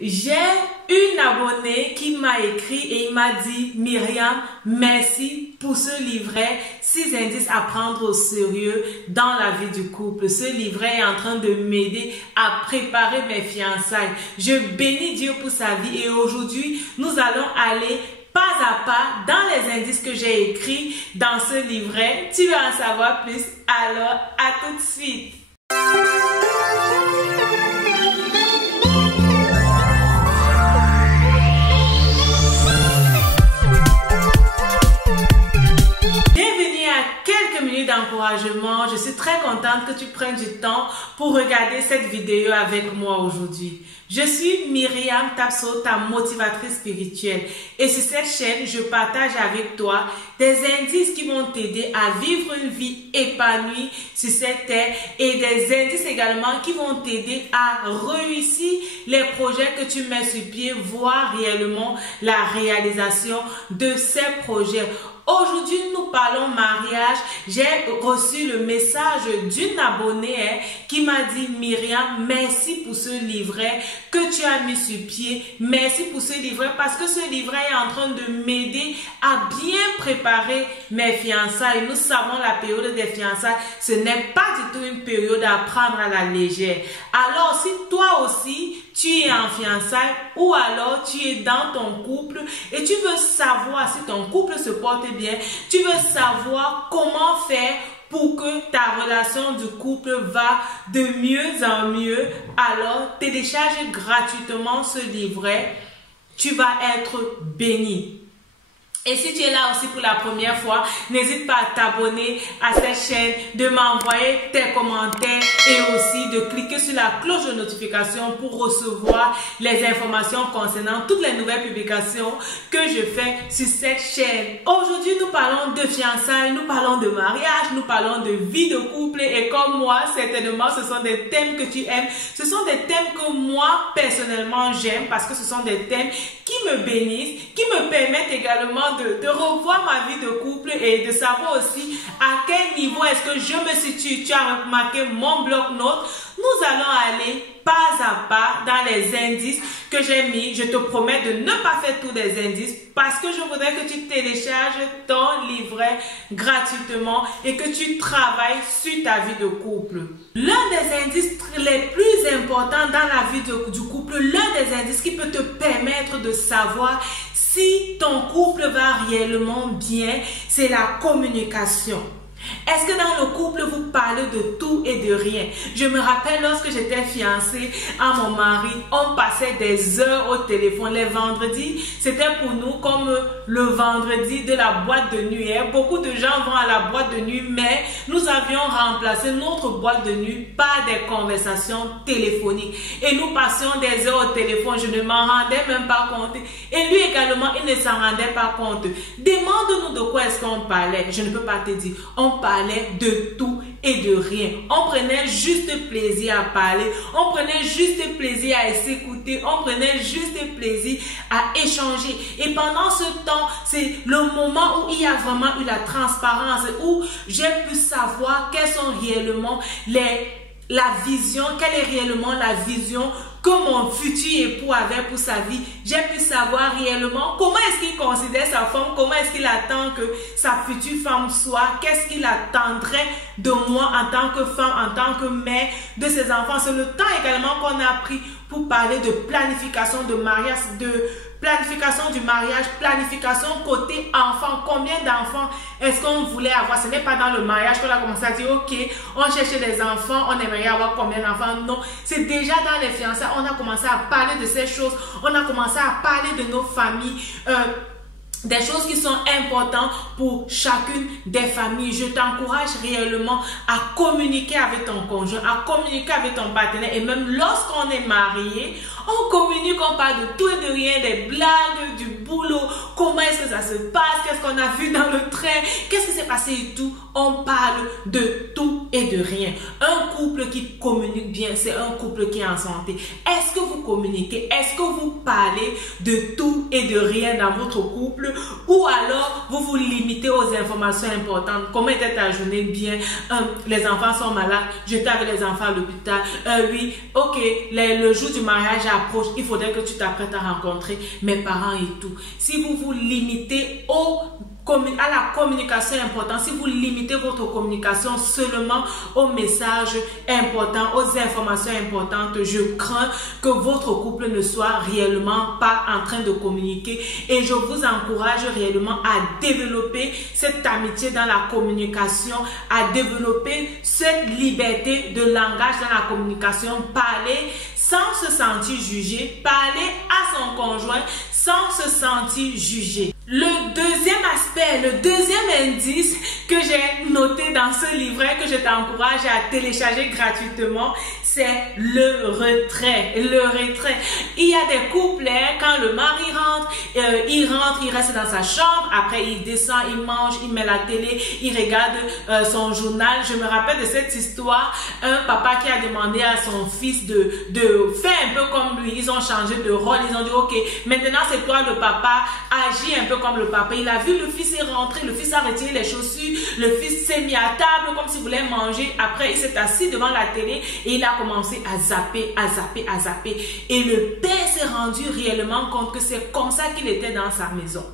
J'ai une abonnée qui m'a écrit et il m'a dit: Myriam, merci pour ce livret 6 indices à prendre au sérieux dans la vie du couple. Ce livret est en train de m'aider à préparer mes fiançailles. Je bénis Dieu pour sa vie et aujourd'hui, nous allons aller pas à pas dans les indices que j'ai écrits dans ce livret. Tu veux en savoir plus? Alors, à tout de suite! D'encouragement. Je suis très contente que tu prennes du temps pour regarder cette vidéo avec moi aujourd'hui. Je suis Myriam Tapso, ta motivatrice spirituelle, et sur cette chaîne, je partage avec toi des indices qui vont t'aider à vivre une vie épanouie sur cette terre et des indices également qui vont t'aider à réussir les projets que tu mets sur pied, voir réellement la réalisation de ces projets. Aujourd'hui, nous parlons mariage. J'ai reçu le message d'une abonnée qui m'a dit: Myriam, merci pour ce livret que tu as mis sur pied. Merci pour ce livret parce que ce livret est en train de m'aider à bien préparer mes fiançailles. Nous savons la période des fiançailles, ce n'est pas du tout une période à prendre à la légère. Alors, si toi aussi, tu es en fiançailles ou alors tu es dans ton couple et tu veux savoir si ton couple se porte bien, tu veux savoir comment faire pour que ta relation du couple va de mieux en mieux, alors télécharge gratuitement ce livret, tu vas être béni. Et si tu es là aussi pour la première fois, n'hésite pas à t'abonner à cette chaîne, de m'envoyer tes commentaires et aussi de cliquer sur la cloche de notification pour recevoir les informations concernant toutes les nouvelles publications que je fais sur cette chaîne. Aujourd'hui, nous parlons de fiançailles, nous parlons de mariage, nous parlons de vie de couple et comme moi, certainement, ce sont des thèmes que tu aimes. Ce sont des thèmes que moi, personnellement, j'aime parce que ce sont des thèmes qui me bénissent, qui me permettent également de revoir ma vie de couple et de savoir aussi à quel niveau est-ce que je me situe. Tu as remarqué mon bloc-notes. Nous allons aller pas à pas dans les indices que j'ai mis. Je te promets de ne pas faire tous les indices parce que je voudrais que tu télécharges ton livret gratuitement et que tu travailles sur ta vie de couple. L'un des indices les plus importants dans la vie du couple, l'un des indices qui peut te permettre de savoir si ton couple va réellement bien, c'est la communication. Est-ce que dans le couple, vous parlez de tout et de rien? Je me rappelle lorsque j'étais fiancée à mon mari, on passait des heures au téléphone. Les vendredis, c'était pour nous comme le vendredi de la boîte de nuit. Beaucoup de gens vont à la boîte de nuit, mais nous avions remplacé notre boîte de nuit par des conversations téléphoniques. Et nous passions des heures au téléphone. Je ne m'en rendais même pas compte. Et lui également, il ne s'en rendait pas compte. Demande-nous de quoi est-ce qu'on parlait. Je ne peux pas te dire. On parlait de tout et de rien. On prenait juste plaisir à parler. On prenait juste plaisir à s'écouter. On prenait juste plaisir à échanger. Et pendant ce temps, c'est le moment où il y a vraiment eu la transparence, où j'ai pu savoir quelles sont réellement la vision, quelle est réellement la vision que mon futur époux avait pour sa vie. J'ai pu savoir réellement comment est-ce qu'il considère sa femme, comment est-ce qu'il attend que sa future femme soit, qu'est-ce qu'il attendrait de moi en tant que femme, en tant que mère de ses enfants. C'est le temps également qu'on a pris pour parler de planification de mariage, de planification du mariage, planification côté enfant. Combien d'enfants est-ce qu'on voulait avoir? Ce n'est pas dans le mariage qu'on a commencé à dire: ok, on cherchait des enfants, on aimerait avoir combien d'enfants? Non, c'est déjà dans les fiançailles, on a commencé à parler de ces choses, on a commencé à parler de nos familles, des choses qui sont importantes pour chacune des familles. Je t'encourage réellement à communiquer avec ton conjoint, à communiquer avec ton partenaire. Et même lorsqu'on est marié, on communique, on parle de tout et de rien, des blagues, du boulot, comment est-ce que ça se passe, qu'est-ce qu'on a vu dans le train, qu'est-ce qui s'est passé et tout. On parle de tout et de rien. Un couple qui communique bien, c'est un couple qui est en santé. Est-ce que vous communiquez? Est-ce que vous parlez de tout et de rien dans votre couple? Ou alors, vous vous limitez aux informations importantes. Comment était ta journée? Bien. Les enfants sont malades. J'étais avec les enfants à l'hôpital. Oui, ok, le jour du mariage approche. Il faut faudrait que tu t'apprêtes à rencontrer mes parents et tout. Si vous vous limitez à la communication importante, si vous limitez votre communication seulement aux messages importants, aux informations importantes, je crains que votre couple ne soit réellement pas en train de communiquer, et je vous encourage réellement à développer cette amitié dans la communication, à développer cette liberté de langage dans la communication, parler sans se sentir jugé, parler à son conjoint sans se sentir jugé. Le deuxième aspect, le deuxième indice que j'ai noté dans ce livret, que je t'encourage à télécharger gratuitement, c'est le retrait. Le retrait. Il y a des couples, quand le mari rentre, il reste dans sa chambre, après il descend, il mange, il met la télé, il regarde son journal. Je me rappelle de cette histoire, un papa qui a demandé à son fils de faire un peu comme lui. Ils ont changé de rôle, ils ont dit ok, maintenant c'est toi le papa, agis un peu comme le papa. Il a vu le fils est rentré, le fils a retiré les chaussures, le fils s'est mis à table comme s'il voulait manger. Après, il s'est assis devant la télé et il a commencé à zapper, à zapper, à zapper. Et le père s'est rendu réellement compte que c'est comme ça qu'il était dans sa maison.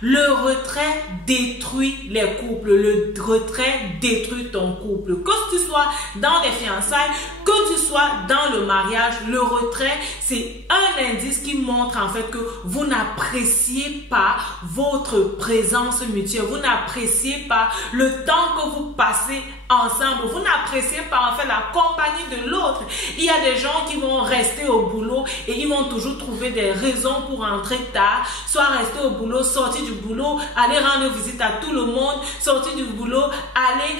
Le retrait détruit les couples. Le retrait détruit ton couple. Que tu sois dans les fiançailles, que tu sois dans le mariage, le retrait, c'est un indice qui montre en fait que vous n'appréciez pas votre présence mutuelle. Vous n'appréciez pas le temps que vous passez ensemble. Vous n'appréciez pas en fait la compagnie de l'autre. Il y a des gens qui vont rester au boulot et ils vont toujours trouver des raisons pour rentrer tard, soit rester au boulot, sortir du boulot, aller rendre visite à tout le monde, sortir du boulot, aller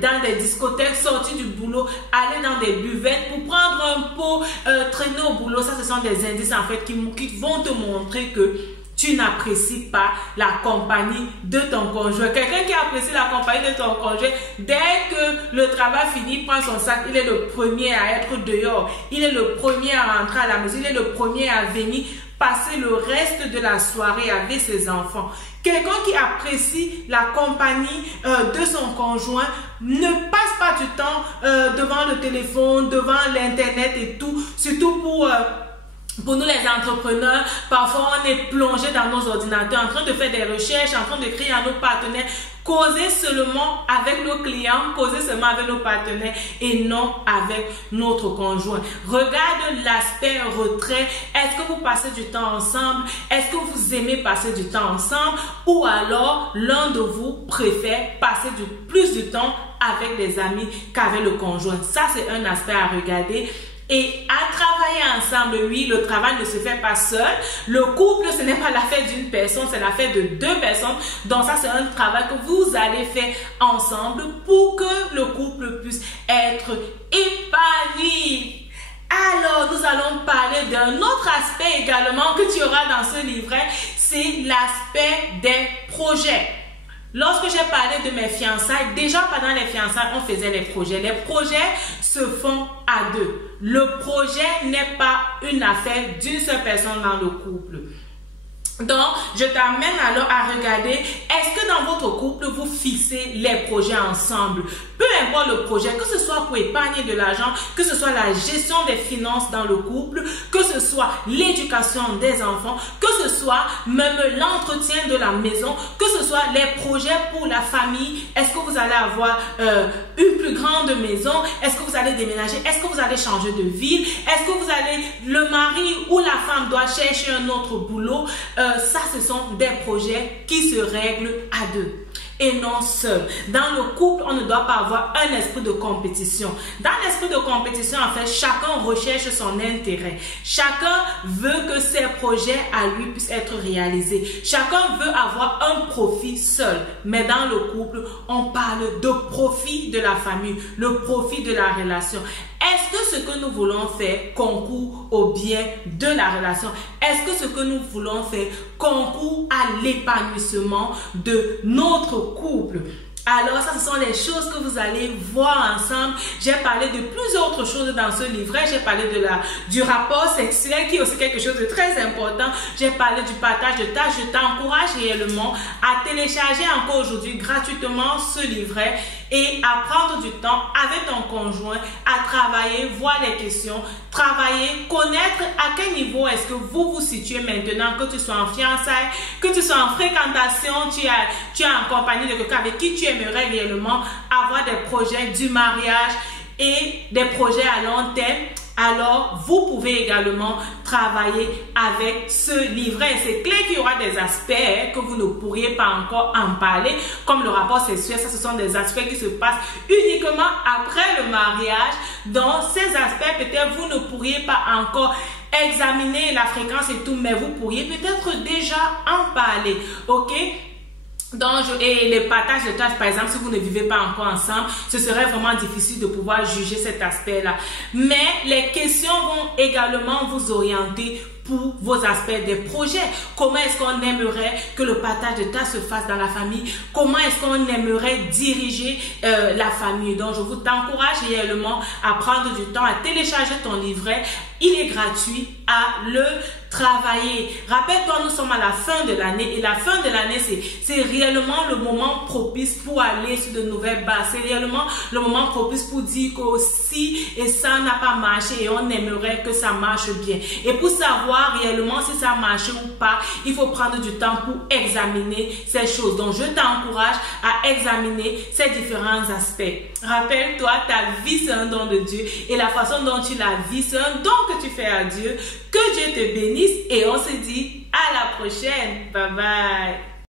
dans des discothèques, sortir du boulot, aller dans des buvettes pour prendre un pot, traîner au boulot. Ça, ce sont des indices en fait qui vont te montrer que tu n'apprécies pas la compagnie de ton conjoint. Quelqu'un qui apprécie la compagnie de ton conjoint, dès que le travail finit, prend son sac, il est le premier à être dehors. Il est le premier à rentrer à la maison. Il est le premier à venir passer le reste de la soirée avec ses enfants. Quelqu'un qui apprécie la compagnie de son conjoint ne passe pas du temps devant le téléphone, devant l'internet et tout, surtout pour nous les entrepreneurs. Parfois on est plongé dans nos ordinateurs en train de faire des recherches, en train de créer à nos partenaires. Causez seulement avec nos clients, causez seulement avec nos partenaires et non avec notre conjoint. Regarde l'aspect retrait. Est-ce que vous passez du temps ensemble? Est-ce que vous aimez passer du temps ensemble? Ou alors l'un de vous préfère passer plus de temps avec des amis qu'avec le conjoint? Ça, c'est un aspect à regarder. Et à travailler ensemble, oui, le travail ne se fait pas seul. Le couple, ce n'est pas l'affaire d'une personne, c'est l'affaire de deux personnes. Donc ça, c'est un travail que vous allez faire ensemble pour que le couple puisse être épanoui. Alors, nous allons parler d'un autre aspect également que tu auras dans ce livret, c'est l'aspect des projets. Lorsque j'ai parlé de mes fiançailles, déjà pendant les fiançailles, on faisait les projets. Les projets se font à deux. Le projet n'est pas une affaire d'une seule personne dans le couple. Donc, je t'amène alors à regarder, est-ce que dans votre couple, vous fixez les projets ensemble? Peu importe le projet, que ce soit pour épargner de l'argent, que ce soit la gestion des finances dans le couple, que ce soit l'éducation des enfants, que ce soit même l'entretien de la maison, que ce soit les projets pour la famille. Est-ce que vous allez avoir une plus grande maison? Est-ce que vous allez déménager? Est-ce que vous allez changer de ville? Est-ce que vous allez, le mari ou la femme doit chercher un autre boulot? Ça, ce sont des projets qui se règlent à deux et non seul. Dans le couple, on ne doit pas avoir un esprit de compétition. Dans l'esprit de compétition, en fait, chacun recherche son intérêt. Chacun veut que ses projets à lui puissent être réalisés. Chacun veut avoir un profit seul. Mais dans le couple, on parle de profit de la famille, le profit de la relation. Est-ce que ce que nous voulons faire concourt au bien de la relation? Est-ce que ce que nous voulons faire concourt à l'épanouissement de notre couple? Alors, ça, ce sont les choses que vous allez voir ensemble. J'ai parlé de plusieurs autres choses dans ce livret. J'ai parlé du rapport sexuel qui est aussi quelque chose de très important. J'ai parlé du partage de tâches. Je t'encourage réellement à télécharger encore aujourd'hui gratuitement ce livret et à prendre du temps avec ton conjoint, à travailler, voir les questions, travailler, connaître à quel niveau est-ce que vous vous situez maintenant, que tu sois en fiançailles, que tu sois en fréquentation, tu es en compagnie de quelqu'un avec qui tu aimerais réellement avoir des projets du mariage et des projets à long terme. Alors, vous pouvez également travailler avec ce livret. C'est clair qu'il y aura des aspects que vous ne pourriez pas encore en parler, comme le rapport sexuel. Ça, ce sont des aspects qui se passent uniquement après le mariage. Dans ces aspects, peut-être vous ne pourriez pas encore examiner la fréquence et tout, mais vous pourriez peut-être déjà en parler, ok? Donc, et les partages de tâches, par exemple, si vous ne vivez pas encore ensemble, ce serait vraiment difficile de pouvoir juger cet aspect-là. Mais les questions vont également vous orienter pour vos aspects des projets. Comment est-ce qu'on aimerait que le partage de tâches se fasse dans la famille? Comment est-ce qu'on aimerait diriger la famille? Donc, je vous encourage réellement à prendre du temps, à télécharger ton livret. Il est gratuit, à le travailler. Rappelle-toi, nous sommes à la fin de l'année et la fin de l'année, c'est réellement le moment propice pour aller sur de nouvelles bases. C'est réellement le moment propice pour dire que si et ça n'a pas marché et on aimerait que ça marche bien. Et pour savoir réellement si ça a marché ou pas, il faut prendre du temps pour examiner ces choses. Donc, je t'encourage à examiner ces différents aspects. Rappelle-toi, ta vie, c'est un don de Dieu et la façon dont tu la vis, c'est un don que tu fais à Dieu. Que Dieu te bénisse et on se dit à la prochaine. Bye bye.